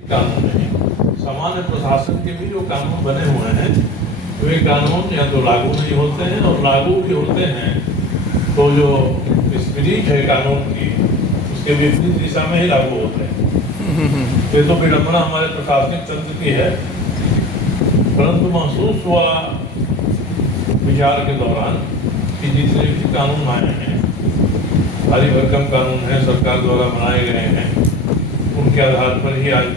कानून नहीं, सामान्य प्रशासन के भी जो कानून बने हुए हैं वे कानून या तो लागू नहीं होते हैं, और लागू भी होते हैं तो जो स्पिरिट है कानून की उसके विपरीत दिशा में ही लागू होते हैं। ये तो विडंबना हमारे प्रशासनिक तंत्र की है। परंतु महसूस हुआ विचार के दौरान कि जितने भी कानून आए हैं, भारी भरकम कानून है, सरकार द्वारा बनाए गए हैं, उनके आधार पर ही आज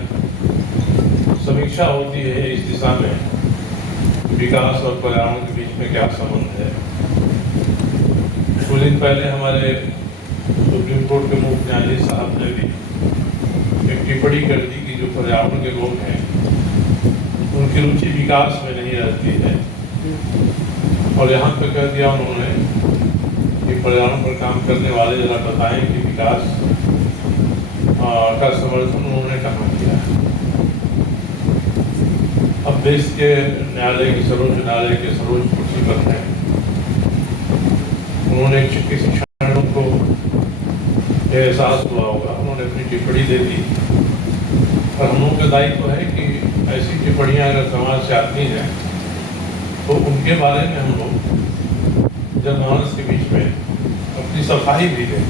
समीक्षा होती है इस दिशा में विकास और पर्यावरण के बीच में क्या संबंध है। कुछ दिन पहले हमारे सुप्रीम कोर्ट के मुख्य न्यायाधीश साहब ने भी एक टिप्पणी कर दी कि जो पर्यावरण के लोग हैं उनकी रुचि विकास में नहीं रहती है, और यहाँ पे कह दिया उन्होंने कि पर्यावरण पर काम करने वाले जरा बताएं कि विकास का समर्थन उन्होंने कहाँ किया है। अब देश के न्यायालय के सर्वोच्च न्यायालय के सर्वोच्च कुर्सी पर हैं, उन्होंने किसी क्षण को एहसास हुआ होगा, उन्होंने अपनी टिप्पणी दे दी। और हम लोगों का दायित्व है कि ऐसी टिप्पणियां अगर समाज से आती हैं तो उनके बारे में हम लोग जनमानस के बीच में अपनी सफाई भी दें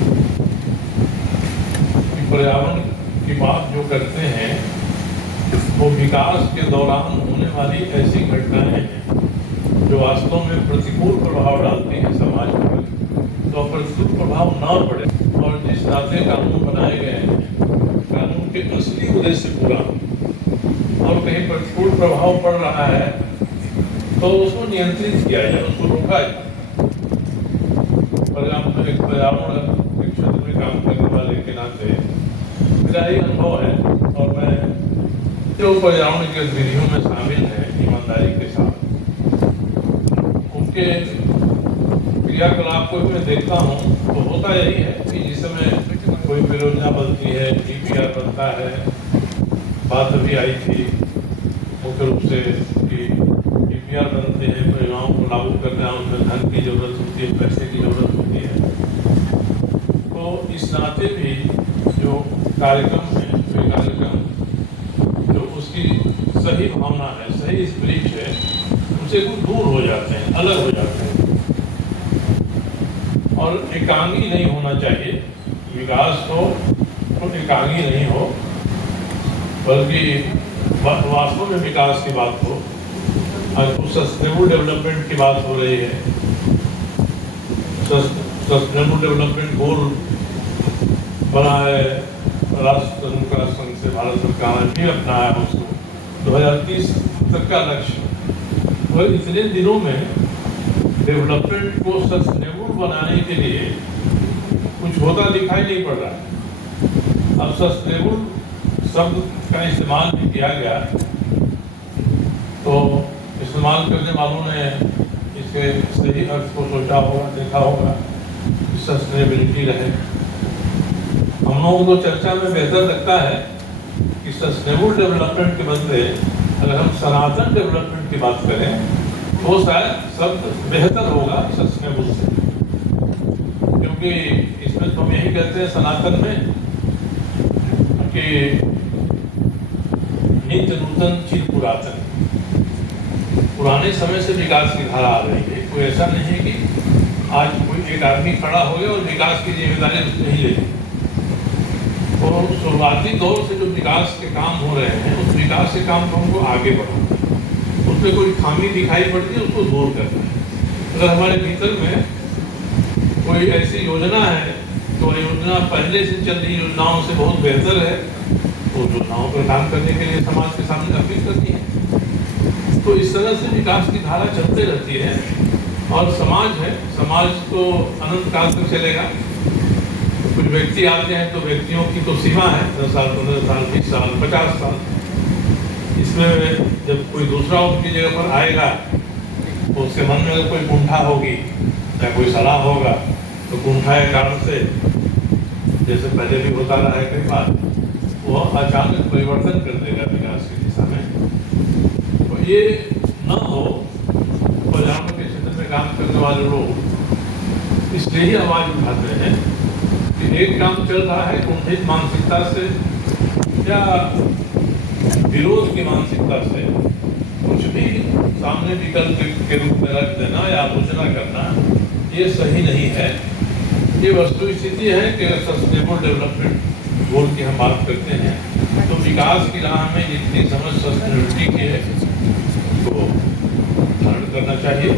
कि पर्यावरण की बात जो करते हैं वो विकास के दौरान होने वाली ऐसी घटनाएं हैं जो वास्तव में प्रतिकूल प्रभाव डालती हैं समाज पर, तो प्रतिकूल प्रभाव न पड़े। और जिस नाते कानून बनाए गए हैं, कानून के असली उद्देश्य पूरा, और कहीं प्रतिकूल प्रभाव पड़ रहा है तो उसको नियंत्रित किया जाए, उसको रोका जाए। पर्यावरण के क्षेत्र में काम करने वाले के नाते मेरा ही अनुभव है, और मैं जो पर्यावरण की गतिविधियों में शामिल है ईमानदारी के साथ, उनके क्रियाकलाप को मैं देखता हूँ तो होता यही है कि जिस समय कोई परियोजना बनती है, डीपीआर बनता है, बात अभी आई थी मुख्य रूप से कि डीपीआर बनते हैं, परियोजनाओं को लागू करना, उनमें धन की जरूरत होती है, पैसे की जरूरत होती है। तो इस नाते भी जो कार्यक्रम है, वे कार्यक्रम जो उसकी सही भावना है, सही स्पिरिट है, उनसे कुछ दूर हो जाते हैं, अलग हो जाते हैं, और एकांगी नहीं होना चाहिए। विकास हो तो एकांगी नहीं हो, बल्कि वास्तव में विकास की बात हो। आज कुछ सस्टेनेबल डेवलपमेंट की बात हो रही है। सस्टेनेबल डेवलपमेंट गोल बना है राष्ट्र संघ से, भारत सरकार ने भी अपनाया उसको 2030 तक का लक्ष्य। और इतने दिनों में डेवलपमेंट को सस्टेनेबल बनाने के लिए कुछ होता दिखाई नहीं पड़ रहा है। अब सस्टेनेबल शब्द का इस्तेमाल भी किया गया, तो इस्तेमाल करने वालों ने इसके सही अर्थ को सोचा होगा, देखा होगा कि सस्टेनेबिलिटी रहे। हम लोगों को चर्चा में बेहतर लगता है कि सस्टेनेबल डेवलपमेंट के बदले अगर हम सनातन डेवलपमेंट की बात करें तो शायद शब्द बेहतर होगा सस्टेनेबल से, क्योंकि इसमें तो हम यही कहते हैं सनातन में कि नित्य नूतन चिर पुरातन, पुराने समय से विकास की धारा आ रही है। कोई ऐसा नहीं है कि आज कोई एक आदमी खड़ा हो गया और विकास की जिम्मेदारी उसने ही ले ली। और शुरुआती दौर से जो विकास के काम हो रहे हैं, उस विकास के काम को हमको आगे बढ़ाना है। उसमें कोई खामी दिखाई पड़ती है, उसको दूर करना है। अगर हमारे भीतर में कोई ऐसी योजना है तो योजना पहले से चल रही योजनाओं से बहुत बेहतर है, तो योजनाओं पर काम करने के लिए समाज के सामने अपील करती है। तो इस तरह से विकास की धारा चलते रहती है, और समाज है, समाज तो अनंत काल तक चलेगा। कुछ व्यक्ति आते हैं तो व्यक्तियों की तो सीमा है, 10 साल, 15 साल, 20 साल, 50 साल। इसमें जब कोई दूसरा उनकी जगह पर आएगा तो उसके मन में अगर कोई कुंठा होगी या कोई सलाह होगा, तो कुंठा के कारण से, जैसे पहले भी होता रहा है कई बार, वो अचानक परिवर्तन कर देगा विकास की दिशा में। तो ये न हो, पर्यावरण के क्षेत्र में काम करने वाले लोग इसलिए ही आवाज उठाते हैं कि एक काम चल रहा है कुंठित मानसिकता से, या विरोध की मानसिकता से कुछ भी सामने विकल्प के रूप में रख देना या आलोचना करना ये सही नहीं है। ये वस्तु स्थिति है कि सस्टेनेबल डेवलपमेंट गोल की हम बात करते हैं तो विकास की राह में जितनी समझ सस्टेनेबिलिटी की है तो धारण करना चाहिए।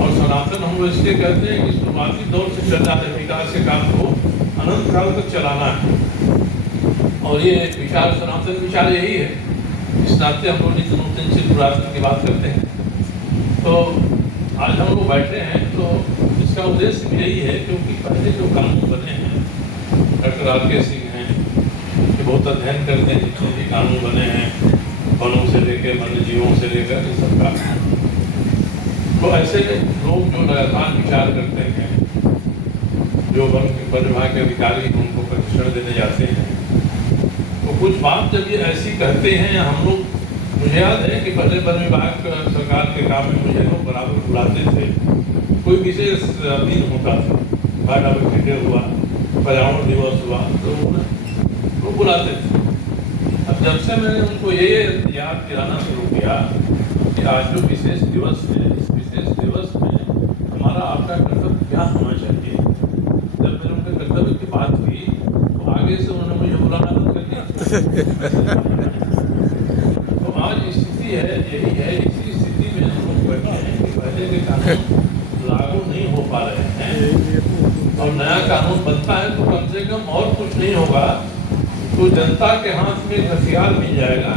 और सनातन हम इसलिए कहते हैं कि शुरुआती दौर से चल रहे विकास के काम को अनंत काल तक चलाना है। और ये विचार सनातन विचार यही है। इस नाते हम लोग नित्य नूतन से पुरातन की बात करते हैं। तो आज हम लोग बैठे हैं तो इसका उद्देश्य भी यही है क्योंकि पहले जो कानून बने हैं डॉक्टर आर.के. सिंह हैं कि बहुत अध्ययन करते हैं जितने भी कानून बने हैं वनों से लेकर वन्य जीवों से लेकर इस सब का। तो ऐसे लोग जो लगातार विचार करते हैं जो वन विभाग के अधिकारी उनको प्रशिक्षण देने जाते हैं तो कुछ बात जब ये ऐसी कहते हैं हम लोग मुझे याद है कि पहले वन विभाग सरकार के काम में मुझे लोग बराबर बुलाते थे। कोई विशेष दिन होता था बायोडाइवर्सिटी डे हुआ पर्यावरण दिवस हुआ तो वो बुलाते थे। अब जब से मैंने उनको ये याद दिलाना शुरू किया कि आज जो विशेष दिवस है इस विशेष दिवस में हमारा आपका कर्तव्य क्या होना चाहिए। जब मैंने उनके कर्तव्य की बात की तो आगे से उन्होंने मुझे बुलाना बंद कर दिया। तो आज स्थिति है यही है। इसी स्थिति में हम लोग बैठे हैं कि पहले के कानून लागू नहीं हो पा रहे हैं और नया कानून बनता है तो कम से कम और कुछ नहीं होगा तो जनता के हाथ में एक हथियार मिल जाएगा